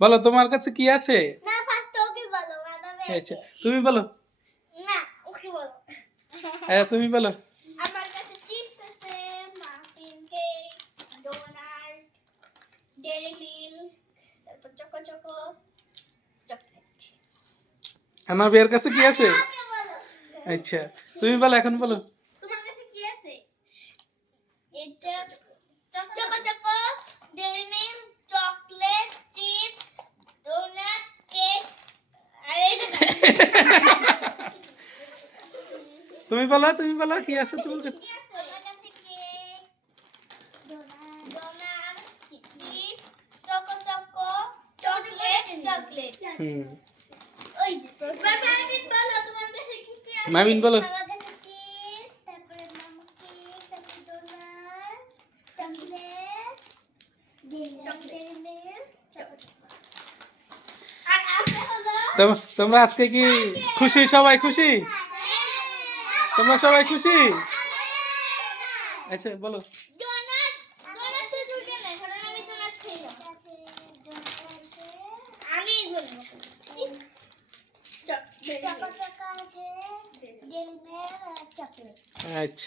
বলো তোমার কাছে কি আছে? না ফার্স্ট ওকে বলো বানাবে। আচ্ছা তুমি বলো। না ওকে বলো। হ্যাঁ তুমি বলো। আমার কাছে চিপস আছে, muffin cake, donut, Dairy Milk, তারপর চকো চকো চকলেট। আমার বের কাছে কি আছে? ওকে বলো। আচ্ছা তুমি বলো, এখন বলো। তোমার কাছে কি আছে? এটা choco choco, Dairy Milk, chocolate, chips, donut, cake আর এটা তুমি বলো, তুমি বলো কি আছে তোমার কাছে? আমার কাছে cake, donut, chips, choco choco, chocolate, chocolate. ওই যে মামিন বলো তোমার কাছে কি কি আছে? মামিন বলো। আমার কাছে চিপস, তারপরে কেক, তারপরে donut, chocolate, Dairy Milk, choco choco. আর আছে হলো তোমরা আজকে কি খুশি? সবাই খুশি? তোমরা সবাই খুশি? আচ্ছা বলো। ডোনাট, ডোনাট তো দুটো না, কারণ আমি ডোনাট খাই না। আমি বলবো চকো চকো আছে, ডেইরি মিল্ক, চকলেট। আচ্ছা